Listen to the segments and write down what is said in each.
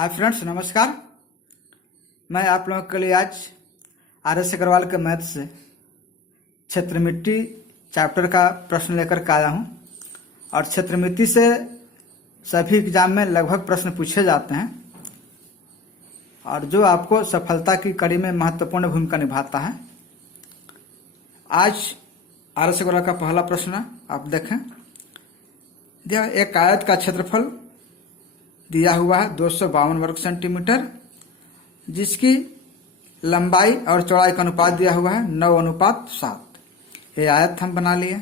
Hi friends, नमस्कार। मैं आप लोगों के लिए आज RS अग्रवाल के मैथ से क्षेत्रमिति चैप्टर का प्रश्न लेकर के आया हूं। और क्षेत्रमिति से सभी एग्जाम में लगभग प्रश्न पूछे जाते हैं और जो आपको सफलता की कड़ी में महत्वपूर्ण भूमिका निभाता है। आज RS अग्रवाल का पहला प्रश्न आप देखें। एक आयत का क्षेत्रफल दिया हुआ है 252 वर्ग सेंटीमीटर, जिसकी लंबाई और चौड़ाई का अनुपात दिया हुआ है 9:7। ये आयत हम बना लिए।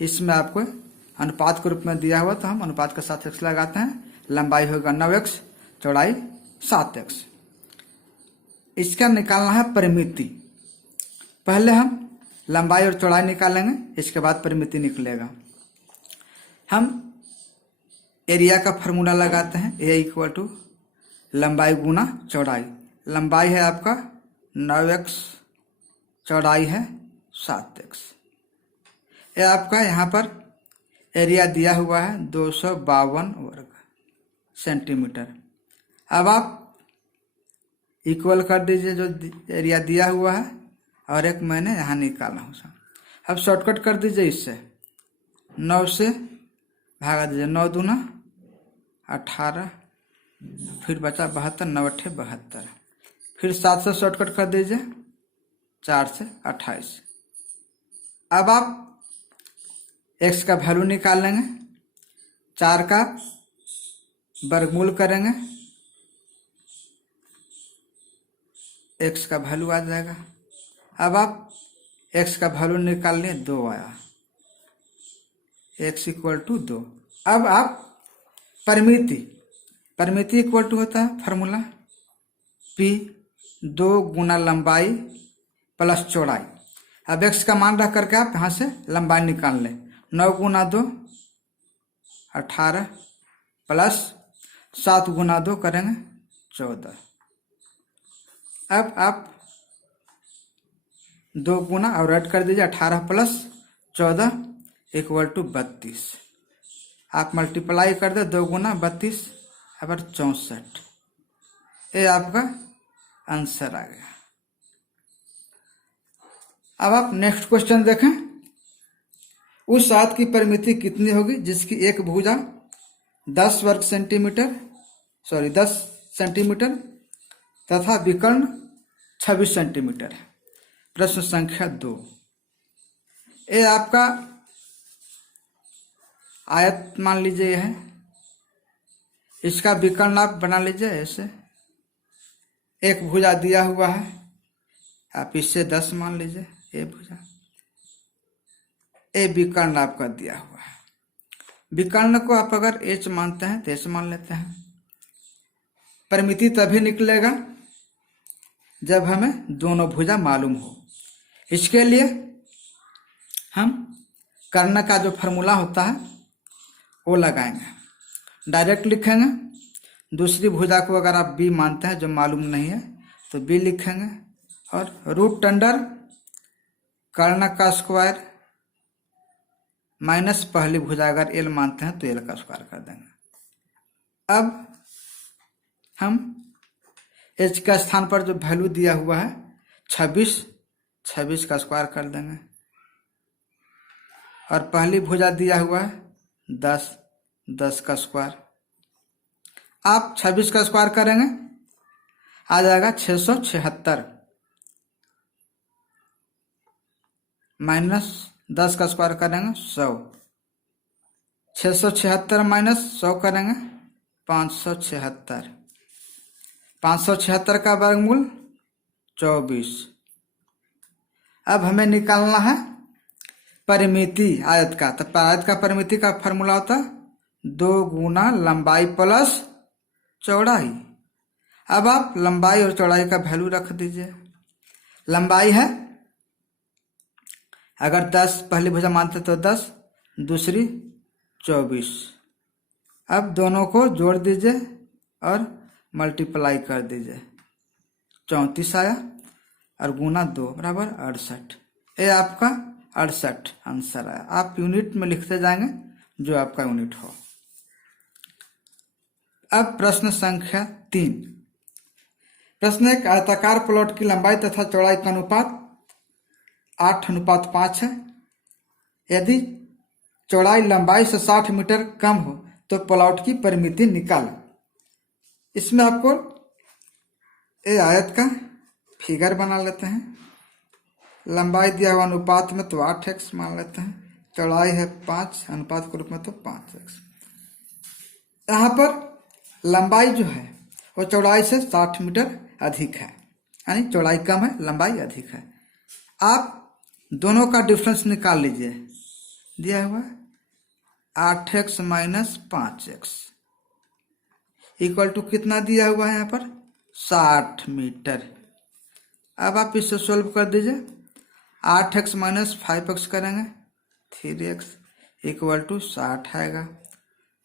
इसमें आपको अनुपात के रूप में दिया हुआ, तो हम अनुपात के साथ x लगाते हैं। लंबाई होगा 9x, चौड़ाई 7x। इसका निकालना है परिमिति। पहले हम लंबाई और चौड़ाई निकालेंगे, इसके बाद परिमिति निकलेगा। हम एरिया का फार्मूला लगाते हैं। ए इक्वल टू लंबाई गुना चौड़ाई। लंबाई है आपका 9x, चौड़ाई है 7x। ये आपका यहाँ पर एरिया दिया हुआ है 252 वर्ग सेंटीमीटर। अब आप इक्वल कर दीजिए जो एरिया दिया हुआ है, और एक मैंने यहाँ निकाला हूँ। अब शॉर्टकट कर दीजिए, इससे 9 से भागा दीजिए। 9 दूना 18, फिर बचा 72, 9 अट्ठे 72। फिर 7 से शॉर्टकट कर दीजिए, 4 से 28। अब आप x का वैल्यू निकाल लेंगे। 4 का वर्गमूल करेंगे, x का वैल्यू आ जाएगा। अब आप x का वैल्यू निकाल लिए, 2 आया। x equal to 2। अब आप परिमिति इक्वल टू होता है फार्मूला P 2 गुना लंबाई प्लस चौड़ाई। अब x का मान रख करके आप यहाँ से लंबाई निकाल लें। 9 गुना 2 18 प्लस 7 गुना 2 करेंगे 14। अब आप 2 गुना और ऐड कर दीजिए, 18 प्लस 14 इक्वल टू 32। आप मल्टीप्लाई कर दे, 2 गुना 32 और 64। ये आपका आंसर आ गया। अब आप नेक्स्ट क्वेश्चन देखें। उस आयत की परिमिति कितनी होगी जिसकी एक भुजा 10 सेंटीमीटर तथा विकर्ण 26 सेंटीमीटर है। प्रश्न संख्या 2। ये आपका आयत मान लीजिए है, इसका विकर्ण आप बना लीजिए ऐसे। एक भुजा दिया हुआ है, आप इससे 10 मान लीजिए। ये भुजा, ये विकर्ण आपका दिया हुआ है। विकर्ण को आप अगर h मानते हैं तो h मान लेते हैं। परिमिति तभी निकलेगा जब हमें दोनों भुजा मालूम हो। इसके लिए हम कर्ण का जो फार्मूला होता है वो लगाएंगे। डायरेक्ट लिखेंगे। दूसरी भुजा को अगर आप b मानते हैं, जो मालूम नहीं है, तो b लिखेंगे। और रूट अंडर कर्ण का स्क्वायर माइनस पहली भुजा अगर l मानते हैं तो l का स्क्वायर कर देंगे। अब हम h का स्थान पर जो वैल्यू दिया हुआ है 26 का स्क्वायर कर देंगे। और पहली भुजा दिया हुआ है 10 का स्क्वायर। आप 26 का स्क्वायर करेंगे, आ जाएगा 676 माइनस 10 का स्क्वायर करेंगे 100। 676 माइनस 100 करेंगे 576। 576 का वर्गमूल 24। अब हमें निकालना है परिमिति आयत का। तो आयत का परिमिति का फार्मूला होता है 2 गुना लंबाई प्लस चौड़ाई। अब आप लंबाई और चौड़ाई का वैल्यू रख दीजिए। लंबाई है, अगर 10 पहली भुजा मानते तो 10, दूसरी 24। अब दोनों को जोड़ दीजिए और मल्टीप्लाई कर दीजिए, 34 आया। और गुना 2 बराबर 68। ये आपका 68 आंसर आया। आप यूनिट में लिखते जाएंगे जो आपका यूनिट हो। अब प्रश्न संख्या 3। प्रश्न एक, आयताकार प्लॉट की लंबाई तथा चौड़ाई का अनुपात 8:5 है। यदि चौड़ाई लंबाई से 60 मीटर कम हो तो प्लॉट की परिमिति निकालें। इसमें आपको ये आयत का फिगर बना लेते हैं। लंबाई दिया हुआ अनुपात में तो 8x मान लेते हैं, चौड़ाई है 5, अनुपात के रूप में तो 5x। यहाँ पर लंबाई जो है वो चौड़ाई से 60 मीटर अधिक है, यानी चौड़ाई कम है, लंबाई अधिक है। आप दोनों का डिफरेंस निकाल लीजिए। दिया हुआ 8x minus 5x equal to कितना दिया हुआ है यहाँ पर 60 मीटर। अब आप इसे सोल्व कर दीजिए। 8x माइनस 5x करेंगे 3x इक्वल टू 60 आएगा।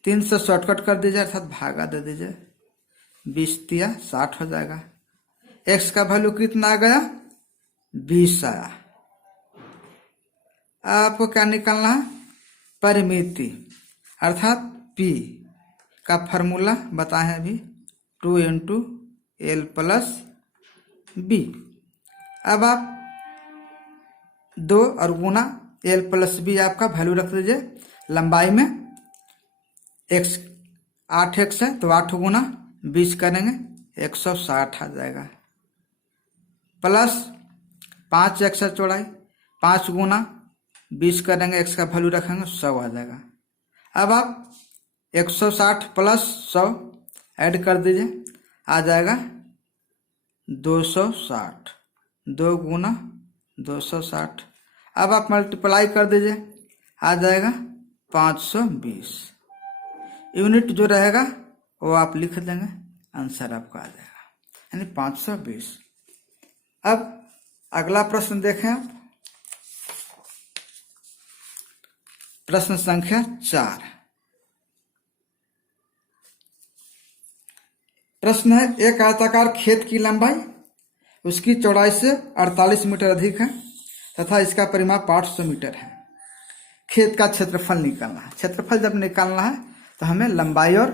3 से शॉर्टकट कर दीजिए अर्थात भागा दे दीजिए, 20 दिया 60 हो जाएगा। x का वैल्यू कितना आ गया 20 आया। आपको क्या निकालना है परिमिति, अर्थात p का फॉर्मूला बताए हैं अभी 2 × L + b। अब आप 2 और गुना L + b आपका वैल्यू रख दीजिए। लंबाई में x 8x है तो 8 गुना 20 करेंगे 160 आ जाएगा, प्लस 5x है चौड़ाई, 5 गुना 20 करेंगे, x का वैल्यू रखेंगे 100 आ जाएगा। अब आप 160 + 100 ऐड कर दीजिए, आ जाएगा 260, 2 गुना 260। अब आप मल्टीप्लाई कर दीजिए, आ जाएगा 520। यूनिट जो रहेगा वो आप लिख देंगे, आंसर आपका आ जाएगा, यानी 520। अब अगला प्रश्न देखें आप। प्रश्न संख्या 4। प्रश्न है, एक आयताकार खेत की लंबाई उसकी चौड़ाई से 48 मीटर अधिक है तथा इसका परिमाप 800 मीटर है। खेत का क्षेत्रफल निकालना है। क्षेत्रफल जब निकालना है तो हमें लंबाई और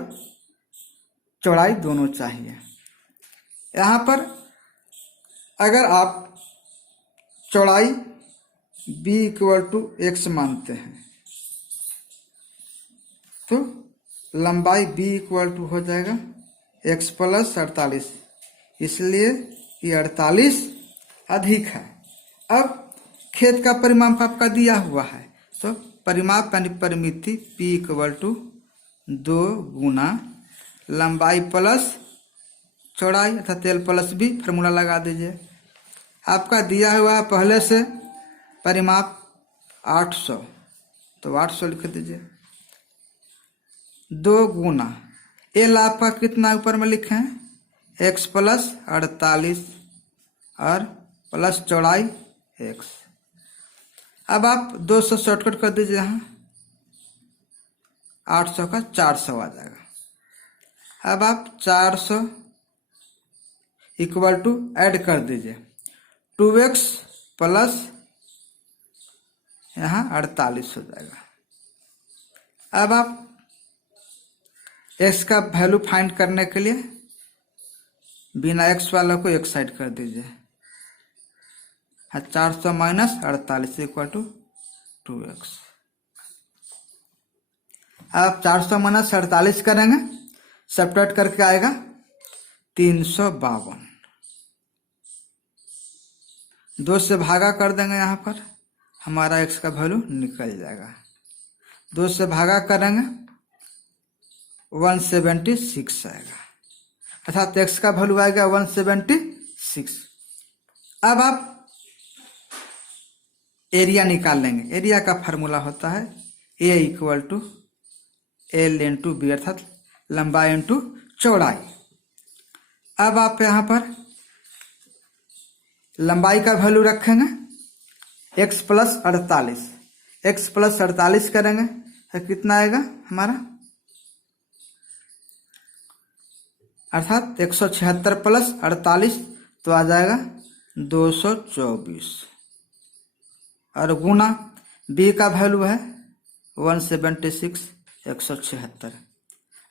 चौड़ाई दोनों चाहिए। यहाँ पर अगर आप चौड़ाई b = x मानते हैं तो लंबाई b = हो जाएगा x + 48, इसलिए ये 48 अधिक है। अब खेत का परिमाप आपका दिया हुआ है तो परिमाप यानी परिमिति p = 2 गुना लंबाई प्लस चौड़ाई अर्थात L + b, फार्मूला लगा दीजिए। आपका दिया हुआ है पहले से परिमाप 800 तो 800 लिख दीजिए, 2 गुना L आपका कितना ऊपर में लिखे हैं x + 48 और प्लस चौड़ाई x। अब आप 2 से शॉर्टकट कर दीजिए, यहाँ 800 का 400 आ जाएगा। अब आप 400 इक्वल टू ऐड कर दीजिए 2x प्लस यहाँ 48 हो जाएगा। अब आप x का वैल्यू फाइंड करने के लिए बिना x वाला को एक साइड कर दीजिए। 400 माइनस 48 इक्वल टू 2x। अब 400 माइनस 48 करेंगे, सब्ट्रैक्ट करके आएगा 352। 2 से भागा कर देंगे, यहाँ पर हमारा x का वैल्यू निकल जाएगा। 2 से भागा करेंगे 176 आएगा, अर्थात x का वैल्यू आएगा 176। अब आप एरिया निकाल लेंगे। एरिया का फार्मूला होता है a = L × b, अर्थात लंबाई × चौड़ाई। अब आप यहाँ पर लंबाई का वैल्यू रखेंगे x + 48, x + 48 करेंगे तो कितना आएगा हमारा, अर्थात 176 + 48 तो आ जाएगा 224 और गुना b का वैल्यू है 176 176।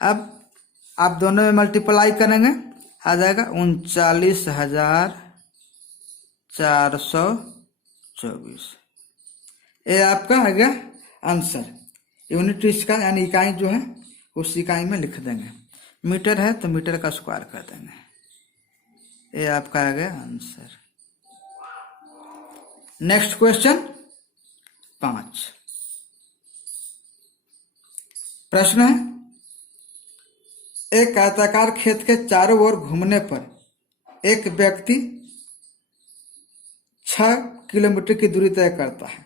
अब आप दोनों में मल्टीप्लाई करेंगे, आ जाएगा 39,424। ये आपका आ गया आंसर। यूनिट इसका यानी इकाई जो है उस इकाई में लिख देंगे। मीटर है तो मीटर का स्क्वायर कर देंगे। ये आपका आ गया आंसर। Next question 5। प्रश्न है, एक आयताकार खेत के चारों ओर घूमने पर एक व्यक्ति 6 किलोमीटर की दूरी तय करता है।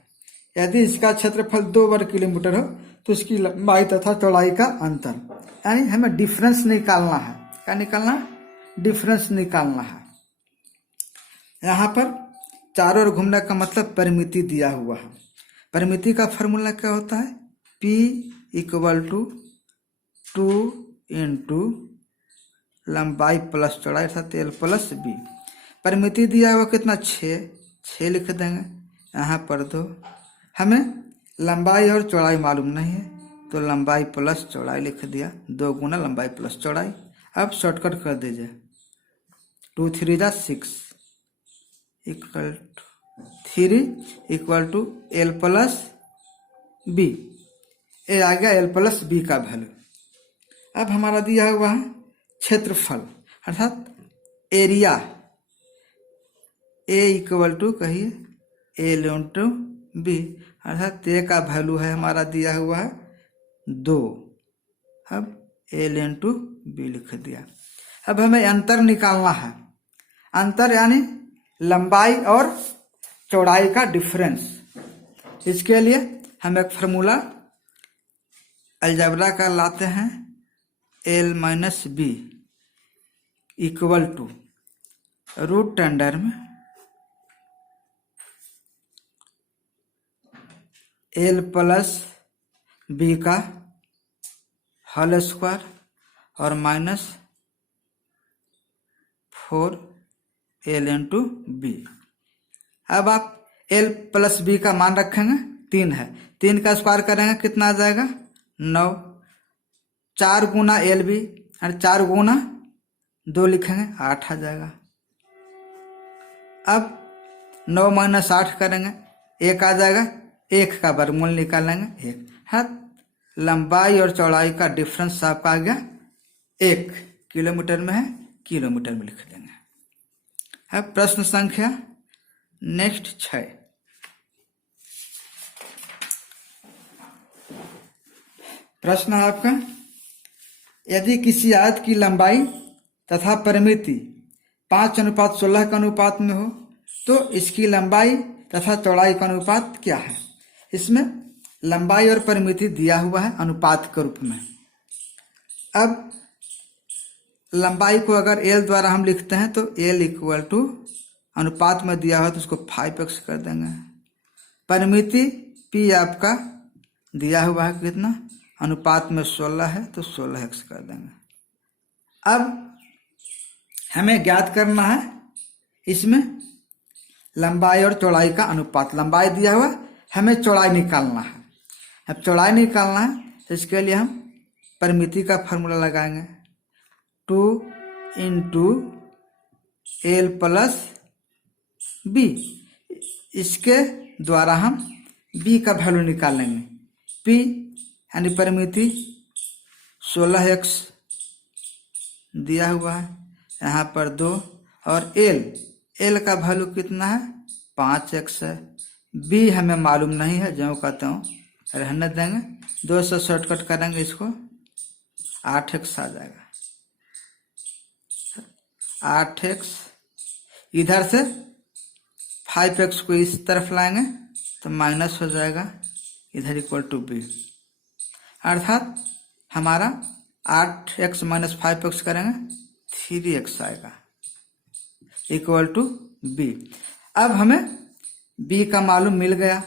यदि इसका क्षेत्रफल 2 वर्ग किलोमीटर हो तो इसकी लंबाई तथा चौड़ाई का अंतर, यानी हमें डिफरेंस निकालना है। क्या निकालना है? डिफरेंस निकालना है। यहाँ पर चारों ओर घूमने का मतलब परिमिति दिया हुआ है। परिमिति का फॉर्मूला क्या होता है? P = 2 इंटू लंबाई प्लस चौड़ाई अर्थात L + B। परिमिति दिया हुआ कितना? 6 लिख देंगे। यहाँ पर 2। हमें लंबाई और चौड़ाई मालूम नहीं है तो लंबाई प्लस चौड़ाई लिख दिया। 2 गुना लंबाई प्लस चौड़ाई। अब शॉर्टकट कर दीजिए। 2 3 = 6 = 3 = L + B। ये आ गया L + B का वैल्यू। अब हमारा दिया हुआ है क्षेत्रफल अर्थात एरिया। A = कहिए L × B अर्थात A का वैल्यू है हमारा दिया हुआ है 2। अब L × B लिख दिया। अब हमें अंतर निकालना है। अंतर यानी लंबाई और चौड़ाई का डिफरेंस। इसके लिए हम एक फार्मूला अलजेब्रा का लाते हैं। L - B = रूट अंडर में L + B का होल स्क्वायर और -4L × B। अब आप L + B का मान रखेंगे 3 है। 3 का स्क्वायर करेंगे कितना आ जाएगा? 9। 4 गुना LB और 4 गुना 2 लिखेंगे 8 आ जाएगा। अब 9 - 8 करेंगे 1 आ जाएगा। 1 का वर्गमूल निकालेंगे 1। हाँ, लंबाई और चौड़ाई का डिफरेंस आपका आ गया 1। किलोमीटर में है, किलोमीटर में लिख देंगे। अब प्रश्न संख्या नेक्स्ट 6। प्रश्न है आपका, यदि किसी आयत की लंबाई तथा परिमिति 5:16 के अनुपात में हो तो इसकी लंबाई तथा चौड़ाई का अनुपात क्या है? इसमें लंबाई और परिमिति दिया हुआ है अनुपात के रूप में। अब लंबाई को अगर L द्वारा हम लिखते हैं तो L = अनुपात में दिया हुआ तो उसको 5x कर देंगे। परिमिति P आपका दिया हुआ है कितना? अनुपात में 16 है तो 16x कर देंगे। अब हमें ज्ञात करना है इसमें लंबाई और चौड़ाई का अनुपात। लंबाई दिया हुआ, हमें चौड़ाई निकालना है। अब चौड़ाई निकालना है तो इसके लिए हम परिमिति का फॉर्मूला लगाएंगे। 2 × L + B। इसके द्वारा हम B का वैल्यू निकालेंगे। P यानी परिमिति 16x दिया हुआ है, यहाँ पर 2 और L का वैल्यू कितना है? 5x है। B हमें मालूम नहीं है, जो कहते हूँ रहने देंगे। 2 से शॉर्टकट करेंगे इसको 8x आ जाएगा। 8x इधर से 5x को इस तरफ लाएंगे तो माइनस हो जाएगा, इधर = B। अर्थात हमारा 8x - 5x करेंगे 3x आएगा = B। अब हमें B का मालूम मिल गया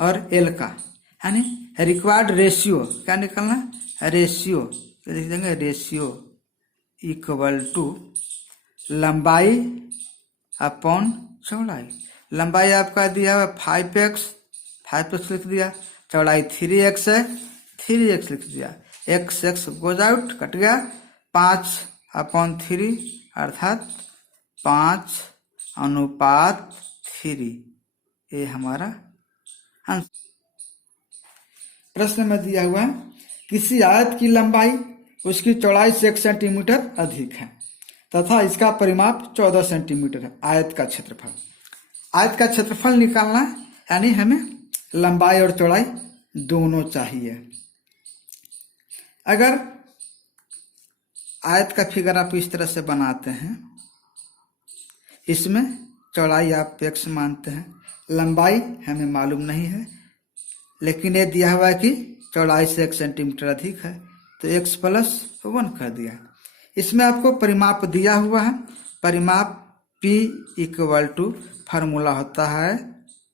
और L का, यानी रिक्वायर्ड रेशियो क्या निकलना है? रेशियो लिख देंगे। रेशियो = लंबाई अपॉन चौड़ाई। लंबाई आपका दिया हुआ 5x लिख दिया। चौड़ाई 3x है, 3x लिख दिया। x गोज आउट, कट गया। 5/3 अर्थात 5:3। ये हमारा आंसर। प्रश्न में दिया हुआ है किसी आयत की लंबाई उसकी चौड़ाई से 1 सेंटीमीटर अधिक है तथा इसका परिमाप 14 सेंटीमीटर है। आयत का क्षेत्रफल, आयत का क्षेत्रफल निकालना है, यानी हमें लंबाई और चौड़ाई दोनों चाहिए। अगर आयत का फिगर आप इस तरह से बनाते हैं, इसमें चौड़ाई आप x मानते हैं, लंबाई हमें मालूम नहीं है, लेकिन ये दिया हुआ है कि चौड़ाई से 1 सेंटीमीटर अधिक है, तो x + 1 कर दिया। इसमें आपको परिमाप दिया हुआ है, परिमाप P = फार्मूला होता है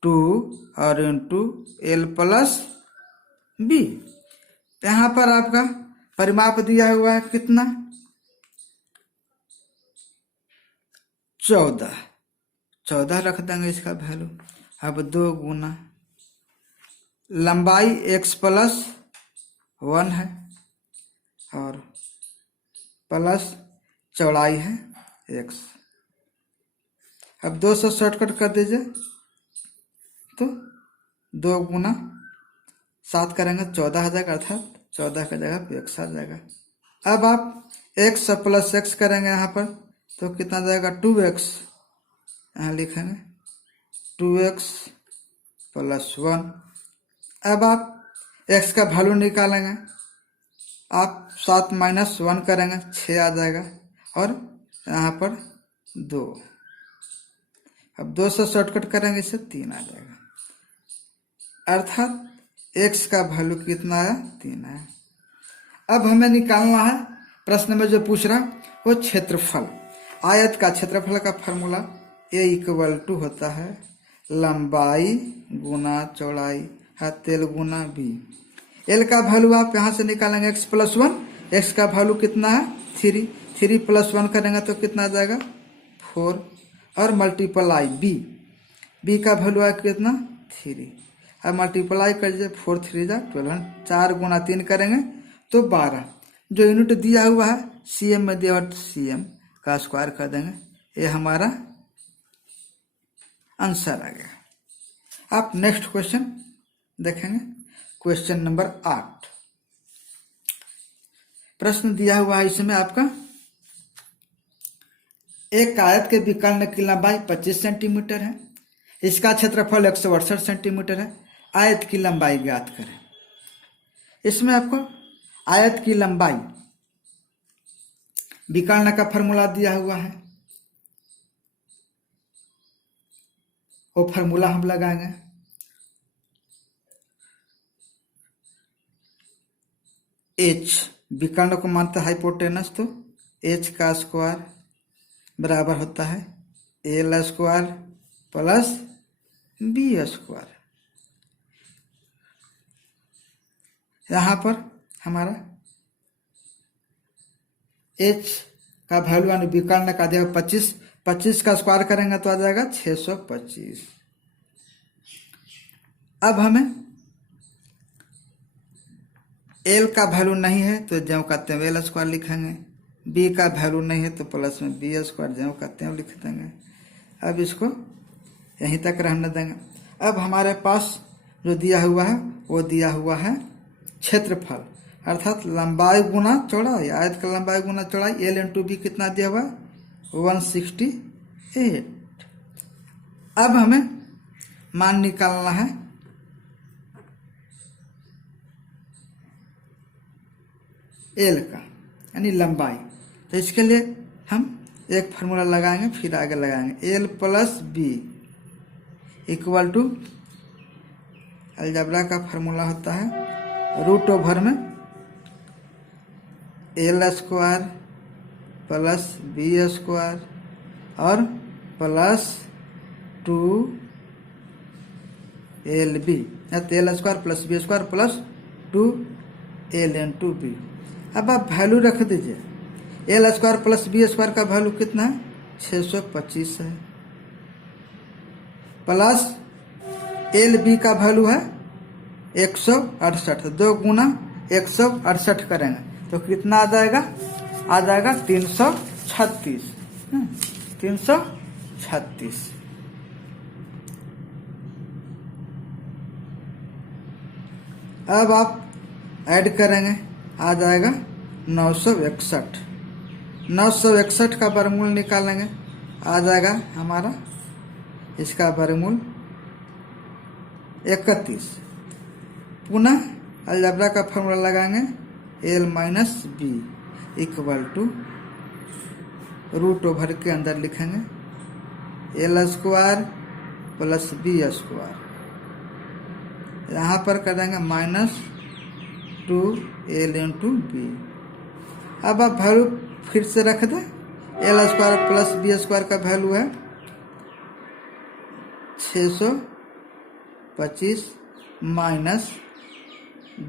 2r/L + b। यहाँ पर आपका परिमाप दिया हुआ है कितना, 14 रख देंगे इसका वैल्यू। अब 2 गुना लंबाई x + 1 है और प्लस चौड़ाई है x। अब 2 से शॉर्टकट कर दीजिए तो 2 गुना 7 करेंगे 14 आ जाएगा, अर्थात 14 की जगह पे x आ जाएगा। अब आप x + x करेंगे यहाँ पर तो कितना जाएगा, 2x। यहाँ लिखेंगे 2x + 1। अब आप x का वैल्यू निकालेंगे, आप 7 - 1 करेंगे 6 आ जाएगा और यहाँ पर 2। अब 2 से शॉर्टकट करेंगे इससे 3 आ जाएगा, अर्थात x का वैल्यू कितना आया, 3 आया। अब हमें निकालना है, प्रश्न में जो पूछ रहा वो क्षेत्रफल। आयत का क्षेत्रफल का फार्मूला A = होता है लंबाई गुना चौड़ाई L गुना b। L का वैल्यू आप यहाँ से निकालेंगे x + 1, x का वैल्यू कितना है 3 + 1 करेंगे तो कितना आ जाएगा 4 और मल्टीप्लाई b का वैल्यू है कितना 3। अब मल्टीप्लाई कर दीजिए 4 × 3 = 12, 4 गुना 3 करेंगे तो 12। जो यूनिट दिया हुआ है cm में दिया हुआ cm का स्क्वायर कर देंगे, ये हमारा आंसर आ गया। आप नेक्स्ट क्वेश्चन देखेंगे, क्वेश्चन नंबर 8। प्रश्न दिया हुआ है इसमें आपका एक आयत के विकर्ण की लंबाई 25 सेंटीमीटर है, इसका क्षेत्रफल 168 सेंटीमीटर है, आयत की लंबाई ज्ञात करें। इसमें आपको आयत की लंबाई विकर्ण का फॉर्मूला दिया हुआ है, वो फार्मूला हम लगाएंगे। h विकर्ण को मानता है हाइपोटेनस, तो h का स्क्वायर बराबर होता है L² + b²। यहाँ पर हमारा h का वैल्यू यानी विकर्ण का दिया 25 का स्क्वायर करेंगे तो आ जाएगा 625। अब हमें L का वैल्यू नहीं है तो ज्यों कहते हैं L² लिखेंगे, b का वैल्यू नहीं है तो प्लस में b² ज्यों कहते हैं लिख देंगे। अब इसको यहीं तक रहने देंगे। अब हमारे पास जो दिया हुआ है वो दिया हुआ है क्षेत्रफल, अर्थात लंबाई गुना चौड़ाई, आयत का लंबाई गुना चौड़ाई। L × b कितना दिया हुआ है 168। अब हमें मान निकालना है L का यानी लंबाई, तो इसके लिए हम एक फार्मूला लगाएंगे फिर आगे लगाएंगे। L + b = अलजेब्रा का फार्मूला होता है √ओवर में L² + b² और plus 2LB, L² + b² plus 2L × b। अब आप वैल्यू रख दीजिए, L² + b² का वैल्यू कितना है 625 है, प्लस LB का वैल्यू है 168। 2 गुना 168 करेंगे तो कितना आ जाएगा आ जाएगा 336। 336। अब आप ऐड करेंगे, आ जाएगा 961। 961 का वर्गमूल निकालेंगे, आ जाएगा हमारा इसका वर्गमूल 31। पुनः अलजेब्रा का फॉर्मूला लगाएंगे, l minus b equal to root over के अंदर लिखेंगे l square plus b square. यहाँ पर कर देंगे -2l इंटू बी। अब आप वैल्यू फिर से रख दें, l square plus b square का वैल्यू है 625 माइनस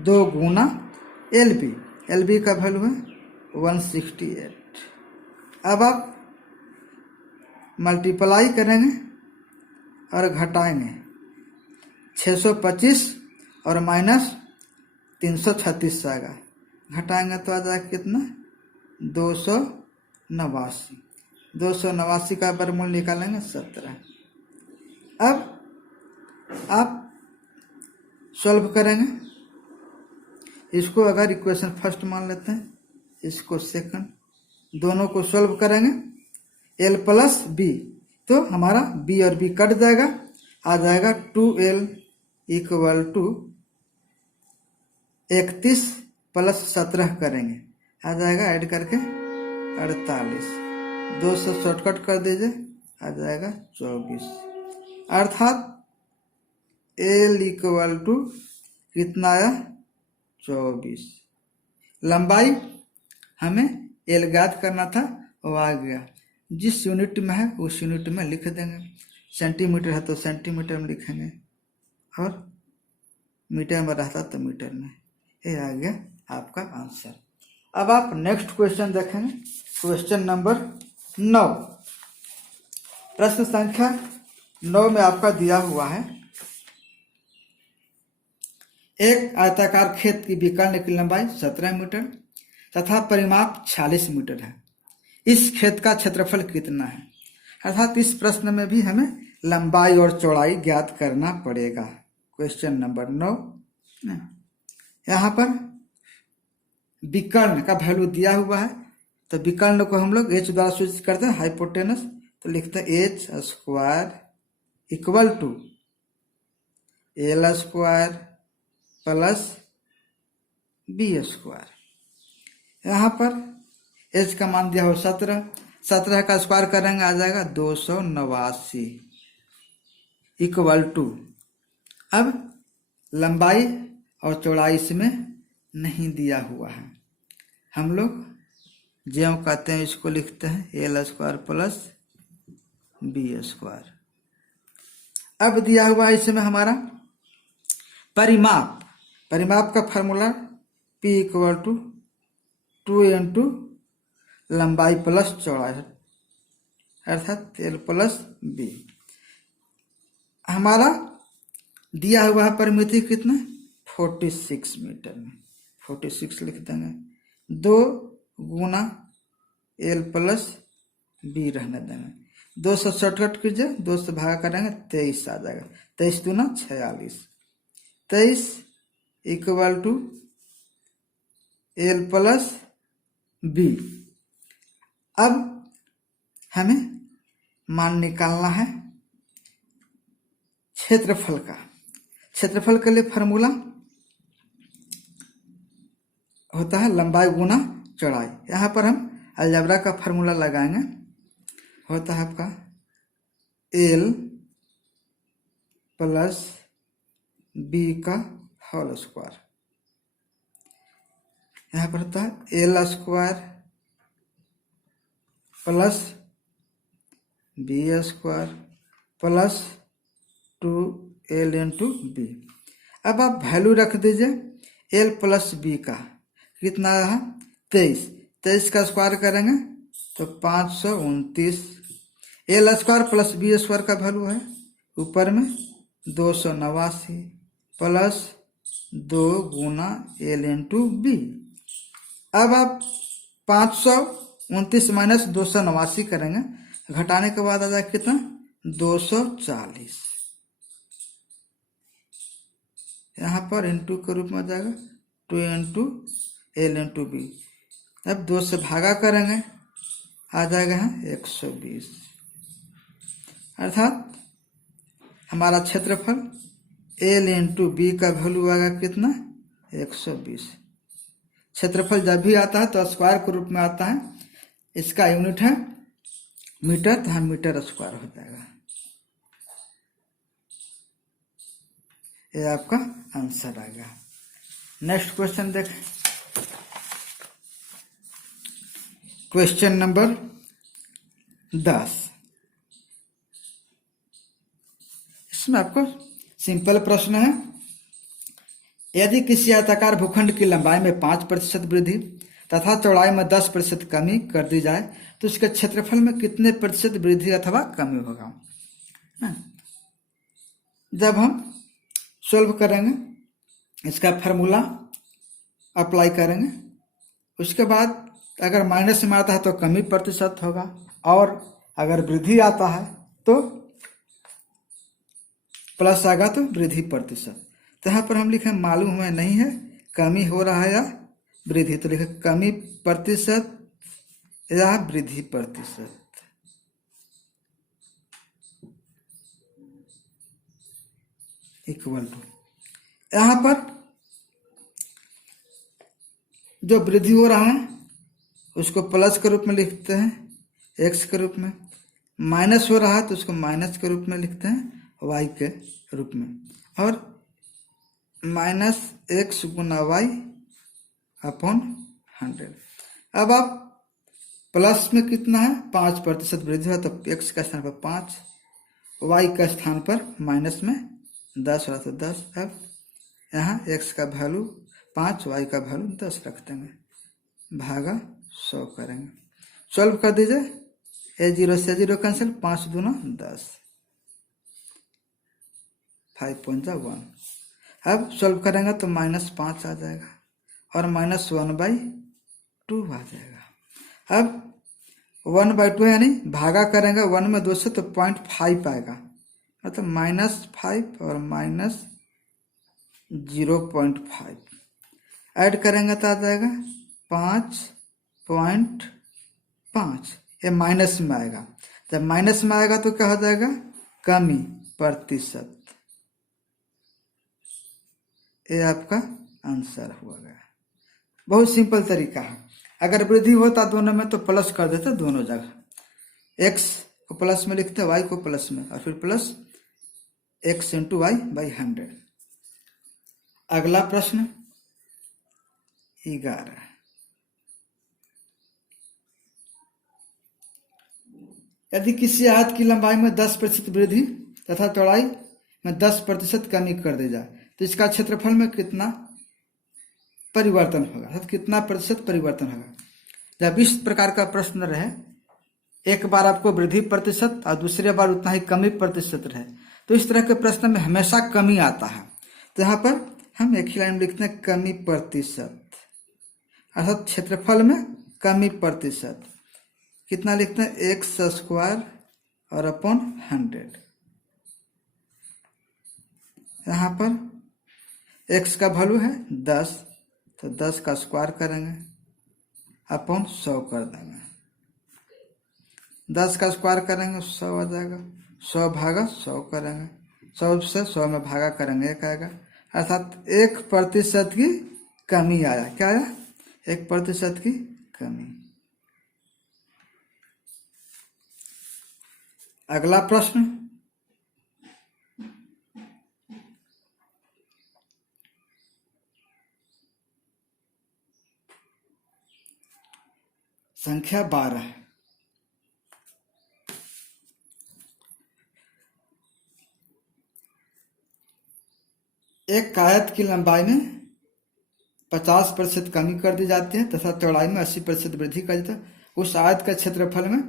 2 गुना एल बी का वैल्यू है 168। अब आप मल्टीप्लाई करेंगे और घटाएंगे, 625 और माइनस 336 आएगा, घटाएंगे तो आ जाएगा कितना 289। 289 का वर्गमूल निकालेंगे 17। अब आप सॉल्व करेंगे, इसको अगर इक्वेशन फर्स्ट मान लेते हैं, इसको सेकंड, दोनों को सॉल्व करेंगे l प्लस बी, तो हमारा b और b कट जाएगा, आ जाएगा 2l इक्वल टू 31 प्लस 17 करेंगे, आ जाएगा ऐड करके 48। 2 से शॉर्टकट कर दीजिए, आ जाएगा 24। अर्थात l इक्वल टू कितना आया 24। लंबाई हमें l ज्ञात करना था, वो आ गया। जिस यूनिट में है उस यूनिट में लिख देंगे, सेंटीमीटर है तो सेंटीमीटर में लिखेंगे, और मीटर में रहता तो मीटर में। ये आ गया आपका आंसर। अब आप नेक्स्ट क्वेश्चन देखेंगे, क्वेश्चन नंबर 9। प्रश्न संख्या 9 में आपका दिया हुआ है, एक आयताकार खेत की विकर्ण की लंबाई 17 मीटर तथा परिमाप 46 मीटर है। इस खेत का क्षेत्रफल कितना है? अर्थात इस प्रश्न में भी हमें लंबाई और चौड़ाई ज्ञात करना पड़ेगा। क्वेश्चन नंबर 9, यहाँ पर विकर्ण का वैल्यू दिया हुआ है, तो विकर्ण को हम लोग h द्वारा सूचित करते हैं, हाइपोटेनस, तो लिखते हैं h square equal to l square plus b square. यहाँ पर h का मान दिया हो 17, 17 का स्क्वायर करेंगे आ जाएगा 289 इक्वल टू, अब लंबाई और चौड़ाई इसमें नहीं दिया हुआ है, हम लोग ज्यों कहते हैं इसको लिखते हैं l square plus b square. अब दिया हुआ है इसमें हमारा परिमाप, परिमाप का formula P equal to 2 into लंबाई प्लस चौड़ाई, अर्थात l प्लस बी। हमारा दिया हुआ है परिमिति कितना 46 मीटर में, 46 लिख देंगे, 2 गुना l प्लस बी रहने देंगे, 2 से शॉर्टकट कीजिए, 2 से भागा करेंगे 23 आ जाएगा, 23 दूना 46, 23 equal to l plus b. अब हमें मान निकालना है क्षेत्रफल का। क्षेत्रफल के लिए फार्मूला होता है लंबाई गुना चौड़ाई। यहाँ पर हम अलजेब्रा का फार्मूला लगाएंगे, होता है आपका l प्लस बी का होल स्क्वायर। यहाँ पर होता है l square plus b square plus 2l into b. अब आप वैल्यू रख दीजिए l प्लस बी का, कितना है 23, 23 का स्क्वायर करेंगे तो 529, l square plus b square का वैल्यू है ऊपर में 289 प्लस 2 गुना l इंटू बी। अब आप 529 माइनस 289 करेंगे, घटाने के बाद आ जाएगा कितना 240, यहाँ पर इंटू के रूप में आ जाएगा 2 इंटू एल इंटू बी। अब 2 से भागा करेंगे, आ जाएगा यहाँ 120, अर्थात हमारा क्षेत्रफल एल इंटू बी का वैल्यू आएगा कितना 120। क्षेत्रफल जब भी आता है तो स्क्वायर के रूप में आता है, इसका यूनिट है मीटर, तो यहाँ मीटर स्क्वायर हो जाएगा। ये आपका आंसर आएगा। नेक्स्ट क्वेश्चन देखें, क्वेश्चन नंबर 10। इसमें आपको सिंपल प्रश्न है, यदि किसी आयताकार भूखंड की लंबाई में 5% वृद्धि तथा चौड़ाई में 10% कमी कर दी जाए तो इसके क्षेत्रफल में कितने प्रतिशत वृद्धि अथवा कमी होगा। जब हम सॉल्व करेंगे, इसका फार्मूला अप्लाई करेंगे, उसके बाद अगर माइनस में आता है तो कमी प्रतिशत होगा, और अगर वृद्धि आता है तो प्लस आएगा तो वृद्धि प्रतिशत। तो यहाँ पर हम लिखे मालूम हमें नहीं है कमी हो रहा है या वृद्धि, तो लिखे कमी प्रतिशत या वृद्धि प्रतिशत। इक्वल टू, यहाँ पर जो वृद्धि हो रहा है उसको प्लस के रूप में लिखते हैं एक्स के रूप में, माइनस हो रहा है तो उसको माइनस के रूप में लिखते हैं वाई के रूप में, और माइनस एक्स गुना वाई अपॉन 100। अब आप प्लस में कितना है 5% वृद्धि है तो एक्स का स्थान पर 5, वाई का स्थान पर माइनस में 10 हो तो 10। अब यहाँ एक्स का वैल्यू 5, वाई का वैल्यू 10 रख देंगे, भागा 100 करेंगे, सॉल्व कर दीजिए, ए 0 से 0 कैंसिल, 5 दूना 10, 5.1। अब सॉल्व करेंगे तो -5 आ जाएगा और -1/2 आ जाएगा। अब 1/2 यानी भागा करेंगे 1 में 2 से तो 0.5 आएगा, मतलब -5 और -0.5 ऐड करेंगे तो आ जाएगा 5.5। ये माइनस में आएगा, जब माइनस में आएगा तो क्या हो जाएगा कमी प्रतिशत। ये आपका आंसर हुआ गया। बहुत सिंपल तरीका है। अगर वृद्धि होता दोनों में तो प्लस कर देते दोनों जगह, एक्स को प्लस में लिखते वाई को प्लस में, और फिर plus x into y by 100। अगला प्रश्न 11, यदि किसी आयत की लंबाई में 10% वृद्धि तथा चौड़ाई में 10% कमी कर दी जाए तो इसका क्षेत्रफल में कितना परिवर्तन होगा, अर्थात कितना प्रतिशत परिवर्तन होगा। जब इस प्रकार का प्रश्न रहे, एक बार आपको वृद्धि प्रतिशत और दूसरे बार उतना ही कमी प्रतिशत रहे, तो इस तरह के प्रश्न में हमेशा कमी आता है। तो यहाँ पर हम एक ही लाइन में लिखते हैं कमी प्रतिशत, अर्थात क्षेत्रफल में कमी प्रतिशत कितना लिखते हैं एक्स स्क्वायर और अपॉन 100। यहाँ पर एक्स का वैल्यू है 10, तो 10 का स्क्वायर करेंगे अपॉन 100 कर देंगे, 10 का स्क्वायर करेंगे 100 आ जाएगा, 100 भागा 100 करेंगे, 100 से 100 में भागा करेंगे 1 आएगा, अर्थात 1% की कमी आया। क्या आया 1% की कमी। अगला प्रश्न संख्या 12। एक आयत की लंबाई में 50% कमी कर दी जाती है तथा चौड़ाई में 80% वृद्धि कर देता है, उस आयत का क्षेत्रफल में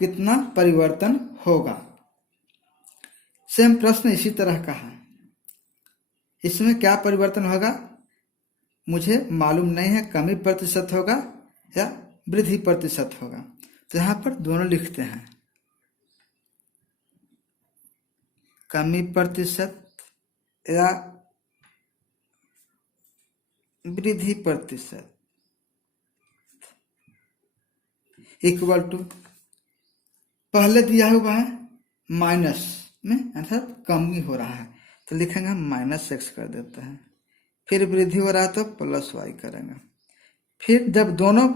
कितना परिवर्तन होगा। सेम प्रश्न इसी तरह का है, इसमें क्या परिवर्तन होगा मुझे मालूम नहीं है, कमी प्रतिशत होगा या वृद्धि प्रतिशत होगा। तो यहाँ पर दोनों लिखते हैं, कमी प्रतिशत या वृद्धि प्रतिशत इक्वल टू, पहले दिया हुआ है माइनस में अर्थात कमी हो रहा है तो लिखेंगे हम -x कर देते हैं, फिर वृद्धि हो रहा है तो +y करेंगे, फिर जब दोनों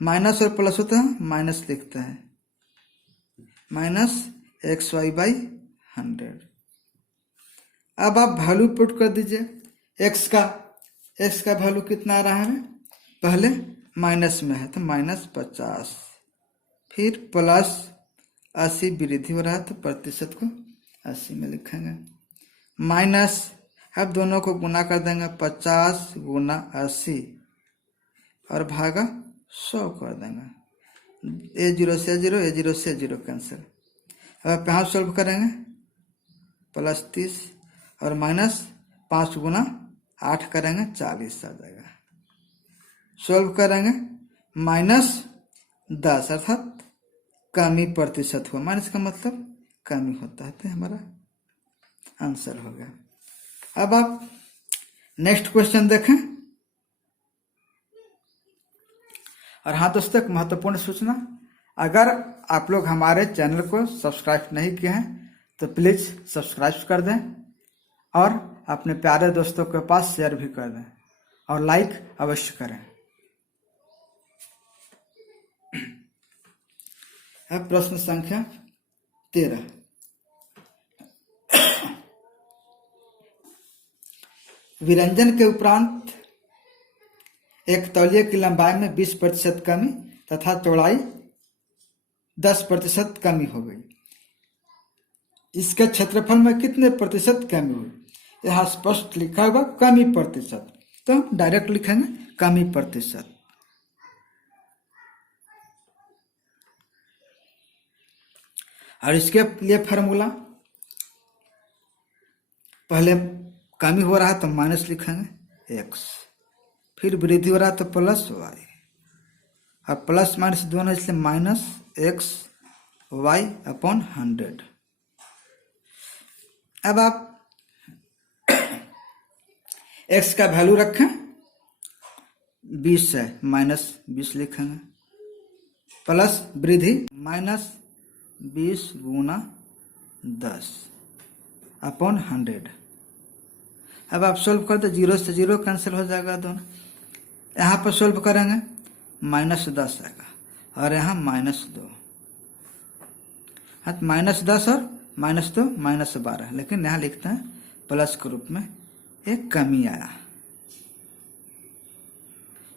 माइनस और प्लस होता है माइनस लिखते हैं, -xy/100। अब आप वैल्यू पुट कर दीजिए, x का वैल्यू कितना आ रहा है, पहले माइनस में है तो -50, फिर +80 वृद्धि हो रहा है तो प्रतिशत को 80 में लिखेंगे, माइनस, अब दोनों को गुना कर देंगे, 50 गुना 80 और भागा 100 कर देंगे, A0 से A0, A0 से A0 कैंसिल। अब यहाँ सॉल्व करेंगे, +30 और -5 गुना 8 करेंगे 40 आ जाएगा, सॉल्व करेंगे -10 अर्थात कमी प्रतिशत हुआ, माइनस का मतलब कमी होता है, तो हमारा आंसर हो गया। अब आप नेक्स्ट क्वेश्चन देखें। और हाँ दोस्तों, एक महत्वपूर्ण सूचना, अगर आप लोग हमारे चैनल को सब्सक्राइब नहीं किए हैं तो प्लीज़ सब्सक्राइब कर दें और अपने प्यारे दोस्तों के पास शेयर भी कर दें और लाइक अवश्य करें। अब प्रश्न संख्या 13, विरंजन के उपरांत एक तौलिए की लंबाई में 20% कमी तथा चौड़ाई 10% कमी हो गई, इसके क्षेत्रफल में कितने प्रतिशत कमी हुई? यहाँ स्पष्ट लिखा होगा कमी प्रतिशत, तो हम डायरेक्ट लिखेंगे कमी प्रतिशत। और इसके लिए फार्मूला, पहले कमी हो रहा है तो माइनस लिखेंगे x, फिर वृद्धि हो रहा है तो +y, और प्लस माइनस दोनों इसलिए -xy/100। अब आप x का वैल्यू रखें, 20 है, -20 लिखेंगे, प्लस वृद्धि -20 गुना 10/100। अब आप सोल्व कर दो, 0 से 0 कैंसिल हो जाएगा दोनों, यहाँ पर सोल्व करेंगे -10 आएगा और यहाँ -2, हाँ -10 और -2 -12, लेकिन यहाँ लिखते हैं प्लस के रूप में, एक कमी आया।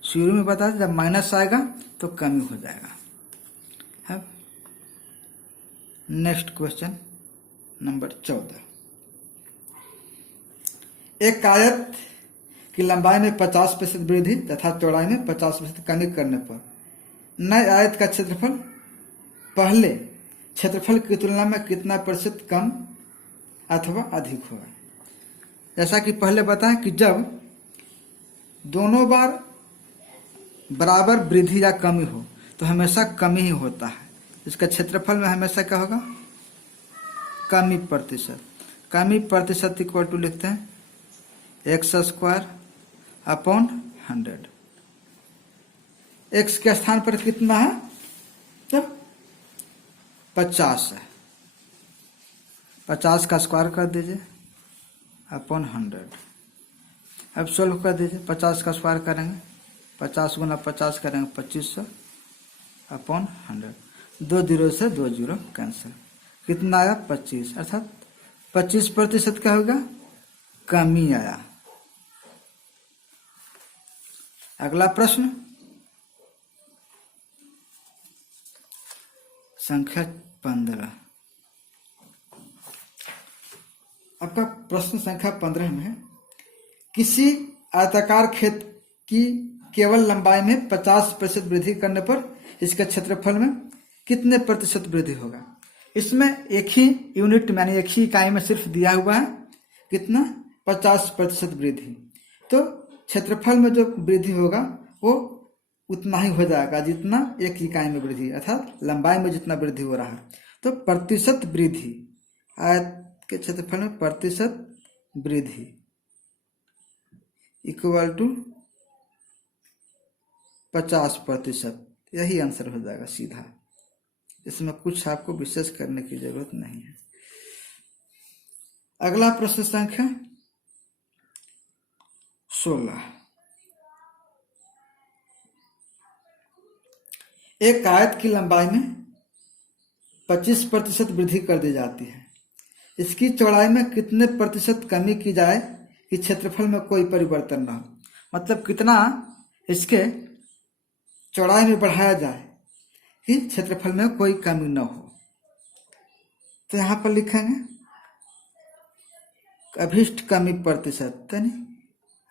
शुरू में बता दें जब माइनस आएगा तो कमी हो जाएगा। अब नेक्स्ट क्वेश्चन नंबर 14, एक आयत की लंबाई में 50% वृद्धि तथा चौड़ाई में 50% कमी करने पर नए आयत का क्षेत्रफल पहले क्षेत्रफल की तुलना में कितना प्रतिशत कम अथवा अधिक होगा? जैसा कि पहले बताएं कि जब दोनों बार बराबर वृद्धि या कमी हो तो हमेशा कमी ही होता है, इसका क्षेत्रफल में हमेशा क्या होगा? कमी प्रतिशत। कमी प्रतिशत इक्वल टू लिखते हैं x²/100। x के स्थान पर कितना है? तब 50 है, 50 का स्क्वायर कर दीजिए अपॉन 100। अब सोल्व कर दीजिए, 50 का स्क्वायर करेंगे, 50 गुना 50 करेंगे 2500/100, 2 0 से 2 0 कैंसिल, कितना आया? 25, अर्थात 25% क्या होगा? कमी आया। अगला प्रश्न संख्या 15। आपका प्रश्न संख्या 15 में है, किसी आयताकार खेत की केवल लंबाई में 50% वृद्धि करने पर इसके क्षेत्रफल में कितने प्रतिशत वृद्धि होगा? इसमें एक ही यूनिट यानी एक ही इकाई में सिर्फ दिया हुआ है कितना? 50% वृद्धि। तो क्षेत्रफल में जो वृद्धि होगा वो उतना ही हो जाएगा जितना एक इकाई में वृद्धि, अर्थात लंबाई में जितना वृद्धि हो रहा है। तो प्रतिशत वृद्धि, आयत के क्षेत्रफल में प्रतिशत वृद्धि इक्वल टू 50%, यही आंसर हो जाएगा सीधा। इसमें कुछ आपको विशेष करने की जरूरत नहीं है। अगला प्रश्न संख्या 16। एक आयत की लंबाई में 25% वृद्धि कर दी जाती है। इसकी चौड़ाई में कितने प्रतिशत कमी की जाए कि क्षेत्रफल में कोई परिवर्तन ना हो? मतलब कितना इसके चौड़ाई में बढ़ाया जाए कि क्षेत्रफल में कोई कमी न हो। तो यहाँ पर लिखेंगे अभीष्ट कमी प्रतिशत,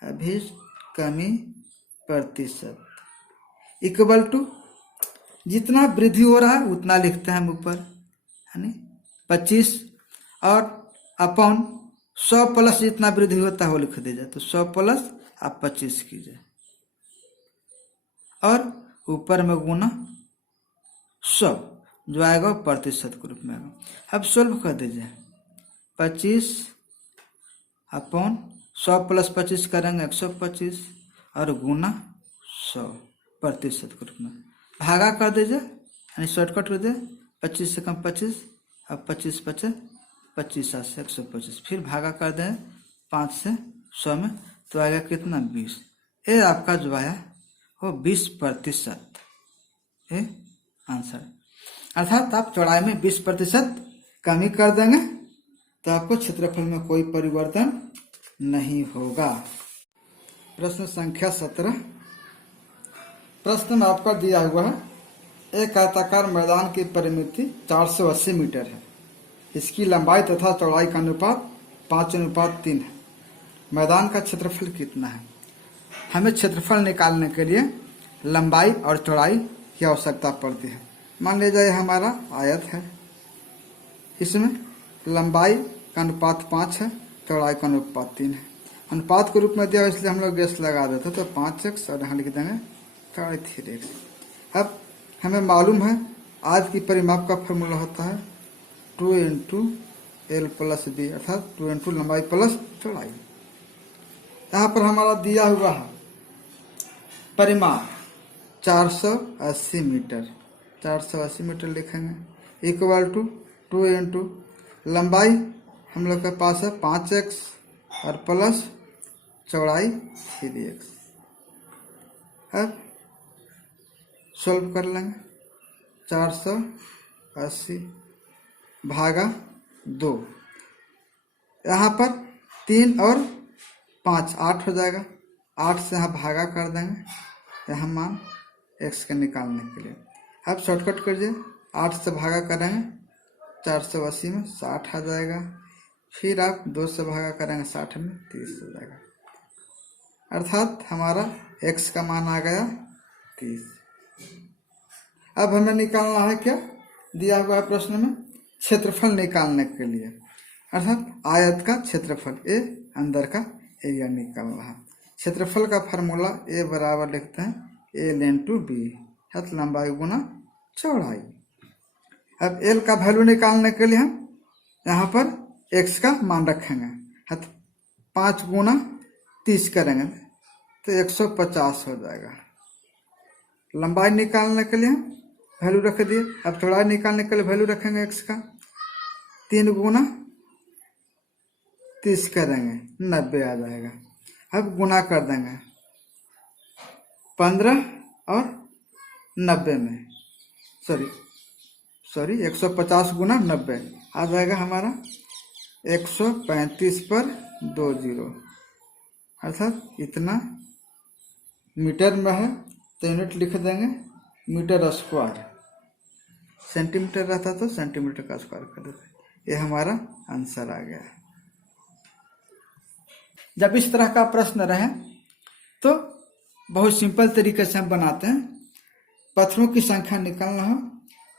अभीष्ट कमी प्रतिशत इक्वल टू जितना वृद्धि हो रहा है उतना लिखते हैं हम ऊपर, यानी 25 और अपॉन 100 प्लस जितना वृद्धि होता है वो लिख दीजिए। तो 100 प्लस आप 25 कीजिए और ऊपर में गुना 100 जो आएगा प्रतिशत के रूप में आएगा। अब सोल्व कर दीजिए। 25 अपॉन 100 प्लस 25 करेंगे 125 और गुना 100 प्रतिशत के रूप में भागा कर दीजिए, यानी शॉर्टकट कर दीजिए। 25 से कम 25, अब 25 बचे 25 से 125, फिर भागा कर दें 5 से 100 में, तो आएगा कितना 20। ये आपका जो आया वो 20% ये आंसर। अर्थात आप चौड़ाई में 20% कमी कर देंगे तो आपको क्षेत्रफल में कोई परिवर्तन नहीं होगा। प्रश्न संख्या 17। प्रश्न में आपका दिया हुआ है एक आयताकार मैदान की परिमिति 480 मीटर है। इसकी लंबाई तथा चौड़ाई का अनुपात 5:3 है। मैदान का क्षेत्रफल कितना है? हमें क्षेत्रफल निकालने के लिए लंबाई और चौड़ाई की आवश्यकता पड़ती है। मान लीजिए हमारा आयत है, इसमें लंबाई का अनुपात 5 है, चौड़ाई का अनुपात 3 है। अनुपात के रूप में दिया इसलिए हम लोग गेस लगा देते, तो 5x और यहाँ लिख देंगे 3x। अब हमें मालूम है आज की परिमाप का फॉर्मूला होता है 2 × L + B, अर्थात 2 × लंबाई प्लस चौड़ाई। यहाँ पर हमारा दिया हुआ है परिमाप 480 मीटर, 480 मीटर लिखेंगे इक्वल टू 2 × लंबाई हम लोग के पास है 5x और प्लस चौड़ाई 3x। अब सोल्व कर लेंगे। 480 भागा 2, यहाँ पर 3 और 5 8 हो जाएगा। 8 से यहाँ भागा कर देंगे यहाँ मान x के निकालने के लिए। अब शॉर्टकट करिए, 8 से भागा करेंगे 480 में 60 आ जाएगा। फिर आप 2 से भागा करेंगे 60 में 30 हो जाएगा। अर्थात हमारा x का मान आ गया 30। अब हमें निकालना है क्या दिया हुआ है प्रश्न में? क्षेत्रफल निकालने के लिए, अर्थात आयत का क्षेत्रफल, ए अंदर का एरिया निकालना है। क्षेत्रफल का फार्मूला ए बराबर लिखते हैं L × B, अर्थात लंबाई गुना चौड़ाई। अब L का वैल्यू निकालने के लिए हम यहाँ पर x का मान रखेंगे, अर्थात 5 × 30 करेंगे तो 150 हो जाएगा। लंबाई निकालने के लिए हम वैल्यू रख दिए। अब चौड़ाई निकालने के लिए वैल्यू रखेंगे x का, 3 × 30 करेंगे 90 आ जाएगा। अब गुना कर देंगे 15 और 90 में, सॉरी 150 × 90 आ जाएगा हमारा 135 पर 2 0, अर्थात इतना मीटर में है तो यूनिट लिख देंगे मीटर स्क्वायर। सेंटीमीटर रहता तो सेंटीमीटर का स्क्वायर कर देते। ये हमारा आंसर आ गया। जब इस तरह का प्रश्न रहे तो बहुत सिंपल तरीके से हम बनाते हैं। पत्थरों की संख्या निकालना हो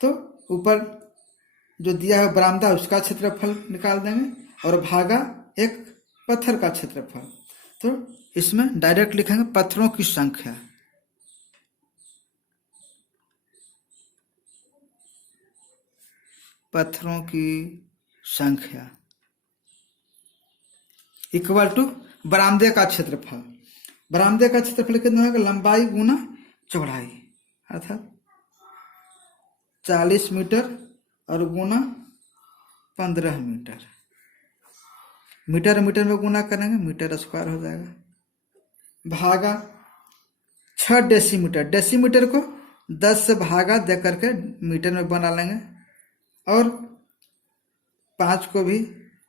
तो ऊपर जो दिया है बरामदा उसका क्षेत्रफल निकाल देंगे और भागा एक पत्थर का क्षेत्रफल। तो इसमें डायरेक्ट लिखेंगे पत्थरों की संख्या, पत्थरों की संख्या इक्वल टू बरामदे का क्षेत्रफल। बरामदे का क्षेत्रफल कितना होगा? लंबाई गुना चौड़ाई, अर्थात 40 मीटर और गुना 15 मीटर। मीटर मीटर में गुना करेंगे, मीटर स्क्वायर हो जाएगा। भागा 6 डेसीमीटर। डेसीमीटर को 10 से भागा दे करके मीटर में बना लेंगे, और 5 को भी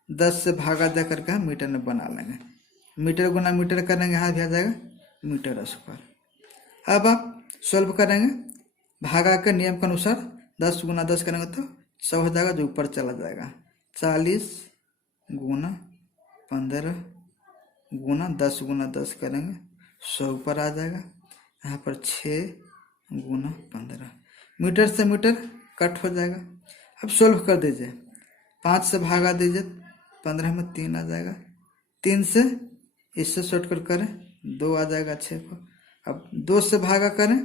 10 से भागा दे करके हम मीटर में बना लेंगे। मीटर गुना मीटर करेंगे, यहाँ भी आ जाएगा मीटर स्क्वायर। अब आप सॉल्व करेंगे भागा के नियम के अनुसार। 10 गुना 10 करेंगे तो 100 हो जाएगा, जो ऊपर चला जाएगा। 40 गुना 15 गुना 10 गुना 10 करेंगे, 100 ऊपर आ जाएगा। यहाँ पर 6 गुना 15, मीटर से मीटर कट हो जाएगा। अब सॉल्व कर दीजिए, 5 से भागा दीजिए, 15 में 3 आ जाएगा। 3 से इससे शॉर्टकट करें, 2 आ जाएगा 6 को। अब 2 से भागा करें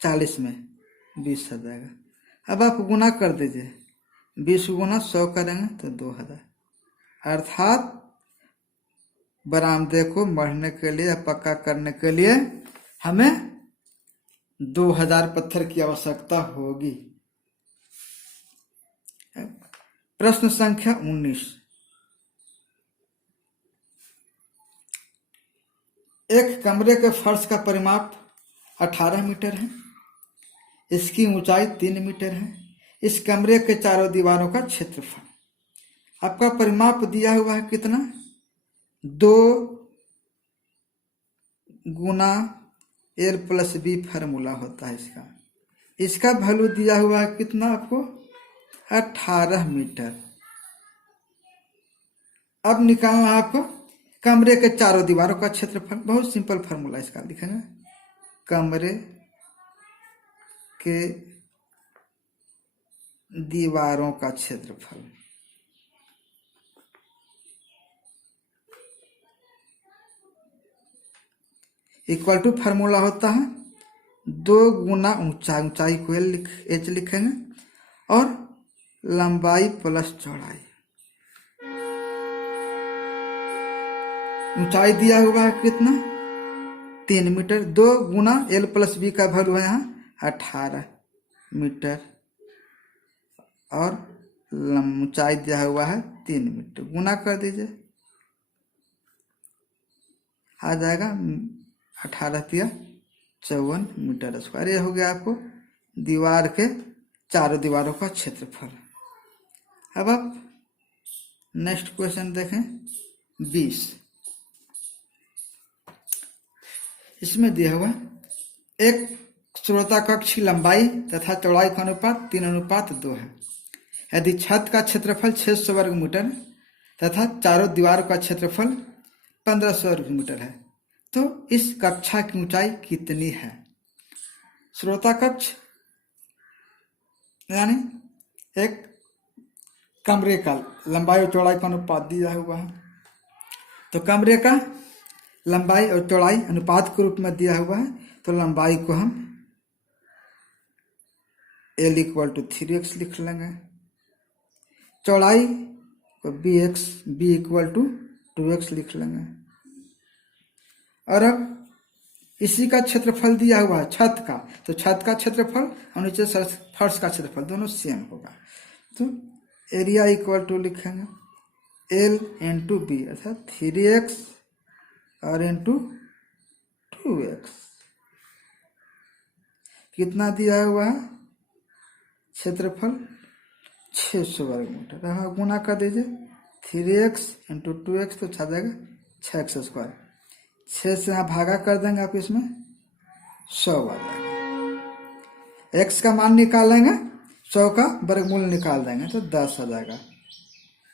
40 में 20 आ जाएगा। अब आप गुना कर दीजिए, 20 गुना 100 करेंगे तो 2000। अर्थात बरामदे को मढ़ने के लिए, पक्का करने के लिए हमें 2000 पत्थर की आवश्यकता होगी। प्रश्न संख्या 19। एक कमरे के फर्श का परिमाप 18 मीटर है। इसकी ऊंचाई 3 मीटर है। इस कमरे के चारों दीवारों का क्षेत्रफल। आपका परिमाप दिया हुआ है कितना? 2 गुना L + B फार्मूला होता है इसका। इसका वैल्यू दिया हुआ है कितना आपको? 18 मीटर। अब निकालना है आपको कमरे के चारों दीवारों का क्षेत्रफल। बहुत सिंपल फार्मूला इसका लिखेंगे, कमरे के दीवारों का क्षेत्रफल इक्वल टू फार्मूला होता है 2 गुना ऊंचाई, ऊंचाई को H लिखेंगे, और लंबाई प्लस चौड़ाई। ऊंचाई दिया हुआ है कितना? 3 मीटर। 2 गुना L + B का वैल्यू है यहाँ 18 मीटर, और ऊंचाई दिया हुआ है 3 मीटर। गुना कर दीजिए, आ जाएगा 18 × 54 मीटर स्क्वायर। ये हो गया आपको दीवार के चारों दीवारों का क्षेत्रफल। अब आप नेक्स्ट क्वेश्चन देखें 20। इसमें दिया हुआ एक श्रोताकक्ष की लंबाई तथा चौड़ाई का अनुपात 3:2 है। यदि छत का क्षेत्रफल 600 वर्ग मीटर तथा चारों दीवारों का क्षेत्रफल 1500 वर्ग मीटर है, तो इस कक्षा की ऊंचाई कितनी है? श्रोताकक्ष यानी एक कमरे का लंबाई और चौड़ाई का अनुपात दिया हुआ है। तो कमरे का लंबाई और चौड़ाई अनुपात के रूप में दिया हुआ है, तो लंबाई को हम L = 3x लिख लेंगे, चौड़ाई को B = 2x लिख लेंगे। और अब इसी का क्षेत्रफल दिया हुआ है छत का, तो छत का क्षेत्रफल और नीचे फर्श का क्षेत्रफल दोनों सेम होगा। तो एरिया = लिखेंगे L × B, अर्थात 3x और × 2x। कितना दिया हुआ है? क्षेत्रफल 600 वर्ग मीटर। हाँ, गुना कर दीजिए, 3x × 2x तो छा जाएगा 6x²। 6 से यहाँ भागा कर देंगे आप, इसमें 100 आ जाएगा। x का मान निकालेंगे, 100 का वर्गमूल निकाल देंगे तो 10 आ जाएगा।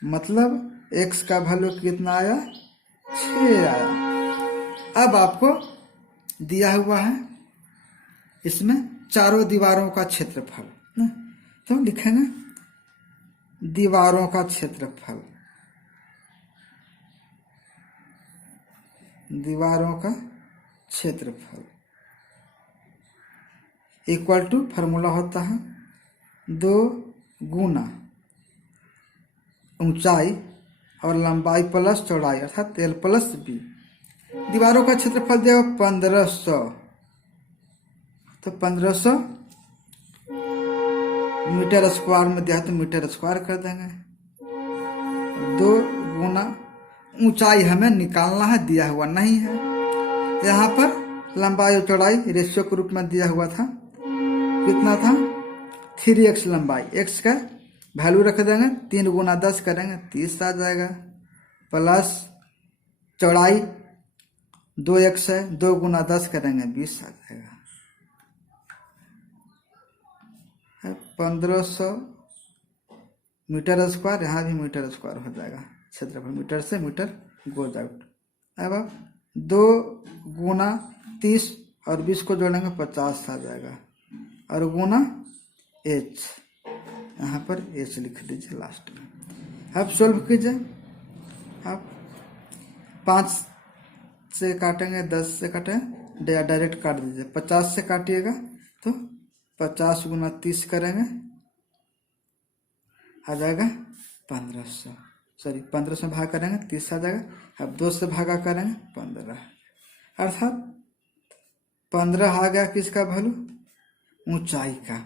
मतलब x का वैल्यू कितना आया? 6 आया। अब आपको दिया हुआ है इसमें चारों दीवारों का क्षेत्रफल, तो लिखेंगे दीवारों का क्षेत्रफल, दीवारों का क्षेत्रफल इक्वल टू फार्मूला होता है 2 गुना ऊंचाई और लंबाई प्लस चौड़ाई अर्थात L प्लस B। दीवारों का क्षेत्रफल दिया 1500, तो 1500 मीटर स्क्वायर में दिया तो मीटर स्क्वायर कर देंगे। 2 गुना ऊंचाई हमें निकालना है, दिया हुआ नहीं है। यहाँ पर लंबाई और चौड़ाई रेशियो के रूप में दिया हुआ था, कितना था 3x लंबाई, x का वैल्यू रख देंगे, 3 गुना 10 करेंगे 30 आ जाएगा, प्लस चौड़ाई 2x है, 2 गुना 10 करेंगे 20 आ जाएगा। 1500 मीटर स्क्वायर, यहाँ भी मीटर स्क्वायर हो जाएगा, क्षेत्रफल मीटर से मीटर गोज आउट। अब 2 गुना 30 और 20 को जोड़ेंगे 50 आ जाएगा, और गुना h, यहाँ पर h लिख दीजिए लास्ट में। अब सोल्व कीजिए, अब 5 से काटेंगे, 10 से काटेंगे, डायरेक्ट काट दीजिए। 50 से काटिएगा तो 50 गुना 30 करेंगे, आ जाएगा 1500, सॉरी 1500 भाग करेंगे 30 आ जाएगा। अब 2 से भागा करेंगे 15, अर्थात 15 आ गया किसका वैल्यू, ऊंचाई का,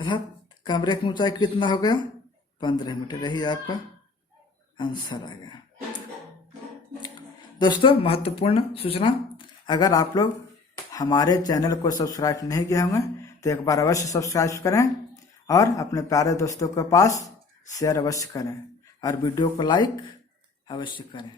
अर्थात कमरे की ऊंचाई कितना हो गया 15 मीटर। यही आपका आंसर आ गया। दोस्तों महत्वपूर्ण सूचना, अगर आप लोग हमारे चैनल को सब्सक्राइब नहीं किए होंगे तो एक बार अवश्य सब्सक्राइब करें और अपने प्यारे दोस्तों के पास शेयर अवश्य करें और वीडियो को लाइक अवश्य करें।